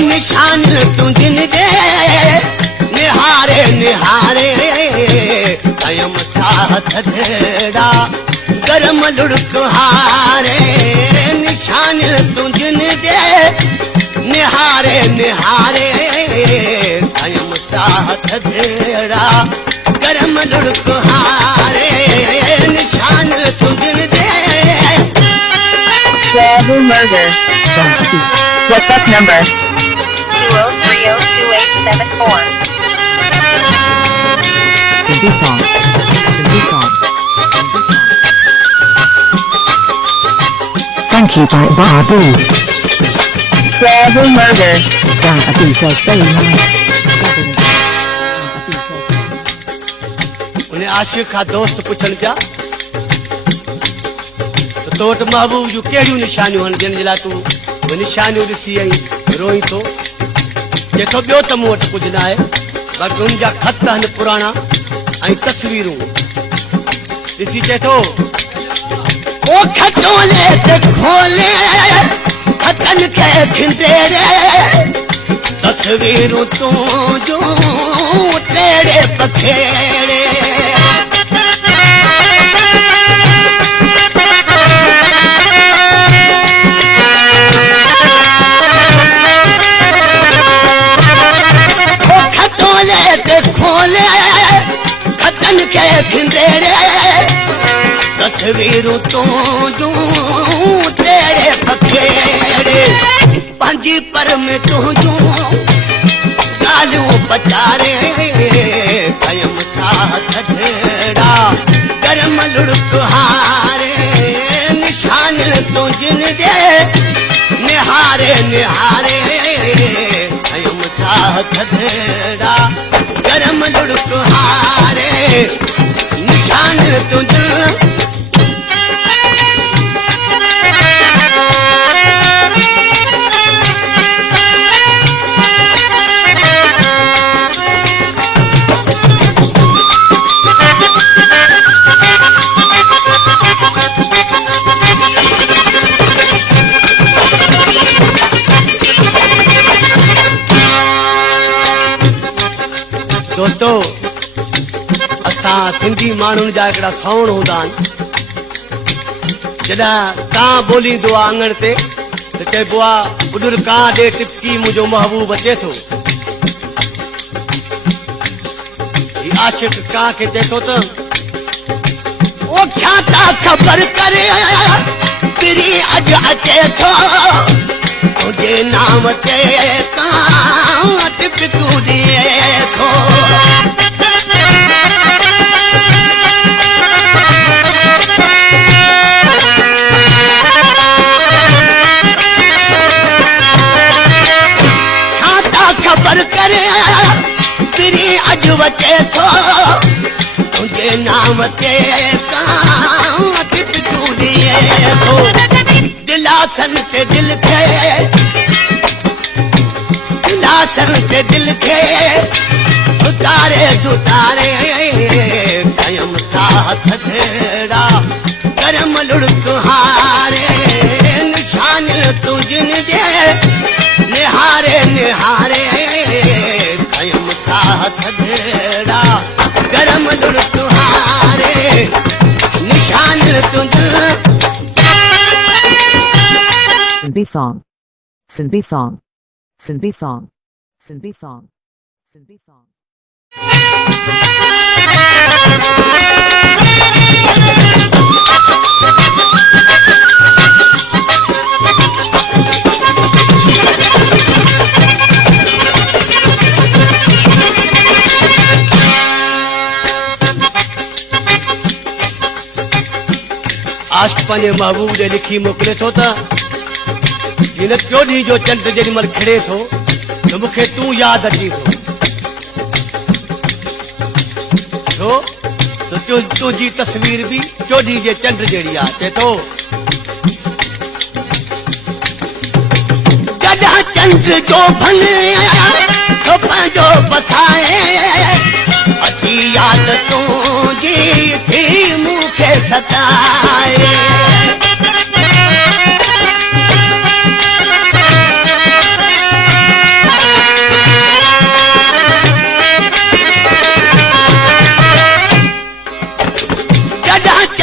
निशान तुझिन दे निहारे निहारे कयम साथ धेड़ा गरम लुढ़क हारे निशान तुझिन दे निहारे निहारे कयम साथ धेड़ा गरम लुढ़क हारे निशान तुझिन दे Travel murder. WhatsApp number 203022874. Simbi song. Simbi song. Thank you by Babu. Travel murder. Babu says very nice. उन्हें आशिक का दोस्त पुछन पिया तो वटि महबूब जूं कहिड़ियूं निशानियूं आहिनि जिन जे लाइ तूं उहे निशानियूं ॾिसी ऐं रोई थो चए थो ॿियो त मूं वटि कुझु न आहे बाक़ी उन जा ख़त आहिनि पुराणा ऐं तस्वीरूं ॾिसी चए थो ओ खटोले ते खोले खतनि खे खिंडेरे तस्वीरूं तूं जूं टेड़े पखेड़े खतन के खिंडेरे तस्वीरूं तूं जूं तेरे पखेड़े पंहिंजी पर में तुंहिंजूं ॻाल्हियूं पचारे कयम साथ धेड़ा गरम लुढ़क हारे निशान तुझिन दे निहारे निहारे कयम साथ धेड़ा गरम लुढ़क हारे निशान तुझिन दोस्तों असां सिंधी माण्हुनि जा हिकिड़ा सावण हूंदा आहिनि जॾहिं कां ॿोलींदो आहे आंगण ते त चइबो आहे बुॾुर कां ॾे टिपकी मुंहिंजो महबूब अचे थो ही आशिक कां खे चए थो त ओ छा था ख़बर करे तिरी अॼु अचे थो तुंहिंजे नाम ते कां टिपकू ॾिए थो खबर करे तिरी अॼु अचे थो तुंहिंजे नाम ते कां टिपकू ॾिए थो दिलासन ते दिल खे दिलासन ते दिल खे उतारे उतारे कयम साथ धेड़ा गरम लुढ़क हारे निशान तुझिन दे निहारे निहारे कयम साथ धेड़ा गरम लुढ़क हारे निशान तुझिन Simbi song. Simbi song. Simbi song. Simbi song. Simbi song. आशिक़ पंहिंजे महबूब ॾे लिखी मोकिले थो त हिन टियों ॾींहं जो चंड जेॾी महिल खिड़े थो त मूंखे तूं यादि अची थो छो त तुंहिंजी तस्वीर बि टियों ॾींहं जे चंड जहिड़ी आहे चए थो जॾहिं चंड जो भन पंहिंजो बसाए अची यादि तुंहिंजी थी मूंखे सताए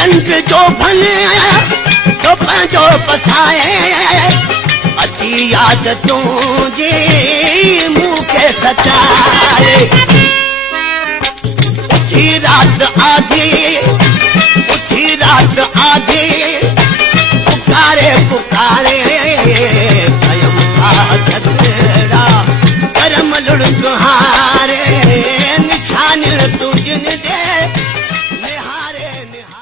चंड जो भले तो पंहिंजो पसाए अची याद तुंहिंजी मूंखे सताए जी रात आजी